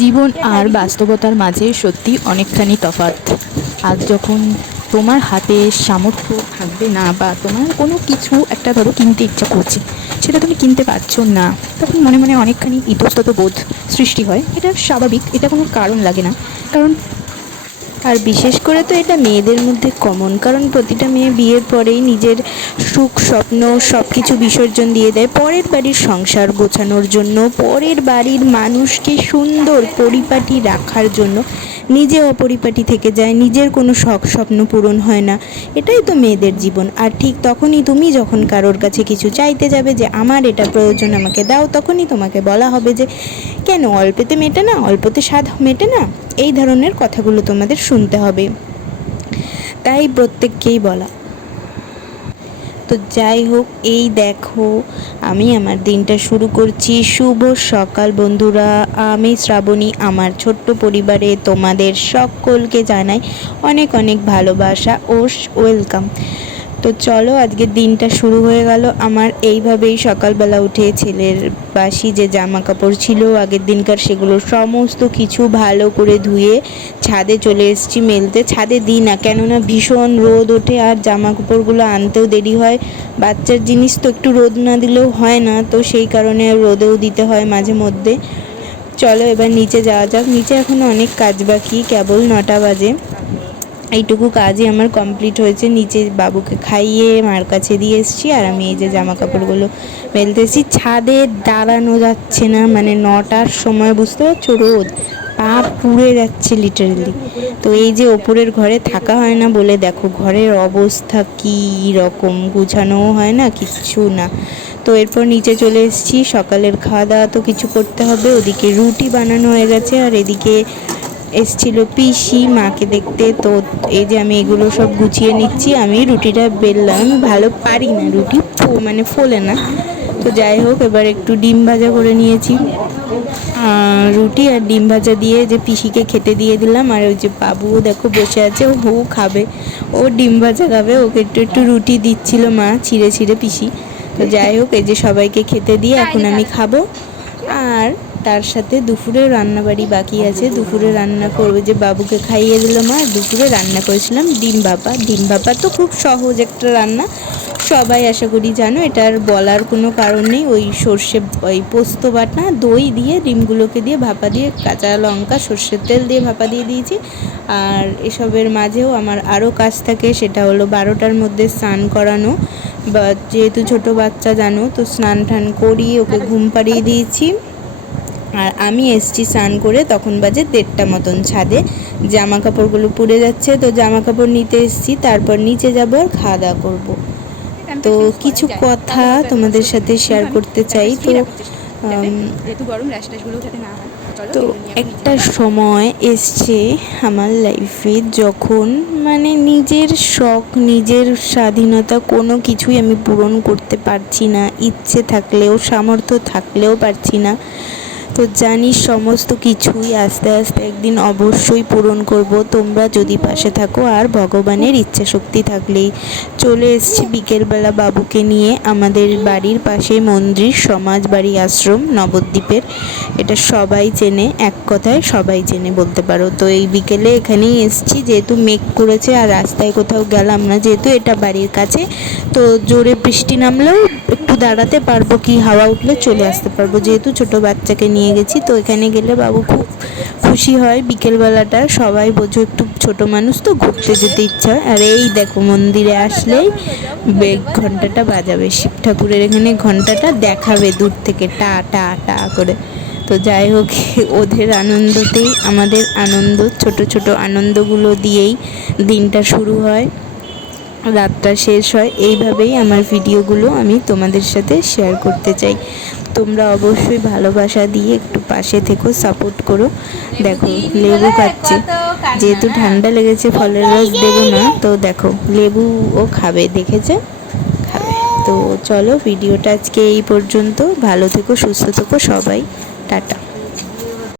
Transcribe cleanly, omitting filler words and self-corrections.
জীবন আর বাস্তবতার মাঝে সত্যি অনেকখানি তফাৎ। আজ যখন তোমার হাতে সামর্থ্য থাকবে না বা তোমার কোনো কিছু একটা ধরো কিনতে ইচ্ছা করছে, সেটা তুমি কিনতে পারছো না, তখন মনে মনে অনেকখানি ইতস্তত বোধ সৃষ্টি হয়। এটা স্বাভাবিক, এটা কোনো কারণ লাগে না। কারণ আর বিশেষ করে তো এটা মেয়েদের মধ্যে কমন, কারণ প্রতিটা মেয়ে বিয়ের পরেই নিজের সুখ স্বপ্ন সব কিছু বিসর্জন দিয়ে দেয় পরের বাড়ির সংসার গোছানোর জন্য, পরের বাড়ির মানুষকে সুন্দর পরিপাটি রাখার জন্য। নিজে অপরিপাটি থেকে যায়, নিজের কোনো শখ স্বপ্ন পূরণ হয় না। এটাই তো মেয়েদের জীবন। আর ঠিক তখনই তুমি যখন কারোর কাছে কিছু চাইতে যাবে যে আমার এটা প্রয়োজন, আমাকে দাও, তখনই তোমাকে বলা হবে যে কেন, অল্পেতে মেটে না, অল্পতে স্বাদ মেটে না। এই ধরনের কথাগুলো তোমাদের শুনতে হবে, তাই প্রত্যেককেই বলা। তো যাই হোক, এই দেখো আমি আমার দিনটা শুরু করছি। শুভ সকাল বন্ধুরা, আমি শ্রাবণী। আমার ছোট্ট পরিবারে তোমাদের সকলকে জানাই অনেক অনেক ভালোবাসা ও ওয়েলকাম। তো চলো, আজকের দিনটা শুরু হয়ে গেল আমার এইভাবেই। সকালবেলা উঠে ছেলের বাসি যে জামা কাপড় ছিল আগের দিনকার, সেগুলো সমস্ত কিছু ভালো করে ধুয়ে ছাদে চলে এসেছি মেলতে। ছাদে দিই না, কেননা ভীষণ রোদ ওঠে আর জামা কাপড়গুলো আনতেও দেরি হয়। বাচ্চার জিনিস তো একটু রোদ না দিলেও হয় না, তো সেই কারণে রোদেও দিতে হয় মাঝে মধ্যে। চলো এবার নিচে যাওয়া যাক। নিচে এখনও অনেক কাজ বাকি, কেবল 9টা বাজে। এইটুকু কাজই আমার কমপ্লিট হয়েছে। নিচে বাবুকে খাইয়ে মার কাছে দিয়ে এসেছি, আর আমি এই যে জামা কাপড়গুলো মেলতেছি। ছাদে দাঁড়ানো যাচ্ছে না, মানে 9টার সময় বুঝতে পারছো রোদ, পা পুড়ে যাচ্ছে লিটারেলি। তো এই যে ওপরের ঘরে থাকা হয় না বলে দেখো ঘরের অবস্থা কী রকম, গুছানোও হয় না, কিচ্ছু না। তো এরপর নিচে চলে এসেছি। সকালের খাওয়া দাওয়া তো কিছু করতে হবে। ওদিকে রুটি বানানো হয়ে গেছে, আর এদিকে এসছিল পিসি মাকে দেখতে। তো এই যে আমি এগুলো সব গুছিয়ে নিচ্ছি। আমি রুটিটা বেললাম, আমি ভালো পারি না রুটি, মানে ফোলে না। তো যাই হোক, এবার একটু ডিম ভাজা করে নিয়েছি। রুটি আর ডিম ভাজা দিয়ে যে পিসিকে খেতে দিয়ে দিলাম। আর ওই যে বাবুও দেখো বসে আছে, ও খাবে, ও ডিম ভাজা খাবে, ওকে একটু একটু রুটি দিচ্ছিল মা ছিঁড়ে ছিঁড়ে পিসি। তো যাই হোক, এই যে সবাইকে খেতে দিয়ে এখন আমি খাবো। আর তার সাথে দুপুরে রান্নাবাড়ি বাকি আছে। দুপুরে রান্না করবে, যে বাবুকে খাইয়ে দিল মা। দুপুরে রান্না করেছিলাম ডিম ভাপা। ডিম ভাপা তো খুব সহজ একটা রান্না, সবাই আশা করি জানো, এটার বলার কোনো কারণ নেই। ওই সর্ষে, ওই পোস্ত বাটা, দই দিয়ে ডিমগুলোকে দিয়ে ভাপা দিয়ে, কাঁচা লঙ্কা সর্ষের তেল দিয়ে ভাপা দিয়ে দিয়েছি। আর এসবের মাঝেও আমার আরও কাজ থাকে, সেটা হলো 12টার মধ্যে স্নান করানো। বা যেহেতু ছোটো বাচ্চা জানো, তো স্নান টান করিয়ে ওকে ঘুম পাড়িয়ে দিয়েছি। আর আমি এসছি স্নান করে, তখন বাজে 1:30 মতন। ছাদে জামা কাপড়গুলো পুড়ে যাচ্ছে, তো জামা কাপড় নিতে এসছি। তারপর নিচে যাবো আর খাওয়া দাওয়া করবো। তো কিছু কথা তোমাদের সাথে শেয়ার করতে চাই। তো একটা সময় এসছে আমার লাইফে, যখন মানে নিজের শখ, নিজের স্বাধীনতা কোনো কিছুই আমি পূরণ করতে পারছি না। ইচ্ছে থাকলেও, সামর্থ্য থাকলেও পারছি না। তো জানি সমস্ত কিছুই আস্তে আস্তে একদিন অবশ্যই পূরণ করব, তোমরা যদি পাশে থাকো আর ভগবানের ইচ্ছা শক্তি থাকলেই। চলে এসেছি বিকেলবেলা বাবুকে নিয়ে আমাদের বাড়ির পাশে মন্দির, সমাজ বাড়ি আশ্রম নবদ্বীপের। এটা সবাই চেনে, এক কথায় সবাই চেনে বলতে পারো। তো এই বিকেলে এখানেই এসেছি, যেহেতু মেঘ করেছে আর রাস্তায় কোথাও গেলাম না, যেহেতু এটা বাড়ির কাছে। তো জোরে বৃষ্টি নামলেও একটু দাঁড়াতে পারবো, কি হাওয়া উঠলে চলে আসতে পারবো, যেহেতু ছোট বাচ্চাকে নিয়ে গেছি। তো এখানে গেলে বাবু খুব খুশি হয়। বিকেলবেলাটা সবাই বোঝো একটু ছোট মানুষ তো, ঘুরতে যেতে ইচ্ছা হয়। আর এই দেখো মন্দিরে আসলেই ঘন্টাটা বাজাবে, শিব ঠাকুরের এখানে ঘন্টাটা দেখাবে দূর থেকে টা টা টা করে। তো যাই হোক, ওদের আনন্দতেই আমাদের আনন্দ, ছোট ছোট আনন্দগুলো দিয়েই দিনটা শুরু হয়, রাতটা শেষ হয়। এইভাবেই আমার ভিডিওগুলো আমি তোমাদের সাথে শেয়ার করতে চাই। তোমরা অবশ্যই ভালোবাসা দিয়ে একটু পাশে থেকো, সাপোর্ট করো। দেখো লেবু খাচ্ছে, যেহেতু ঠান্ডা লেগেছে ফলের রস দেবো না, তো দেখো লেবু ও খাবে, দেখেছে, খাবে। তো চলো, ভিডিওটা আজকে এই পর্যন্ত। ভালো থেকো, সুস্থ থেকো সবাই, টাটা।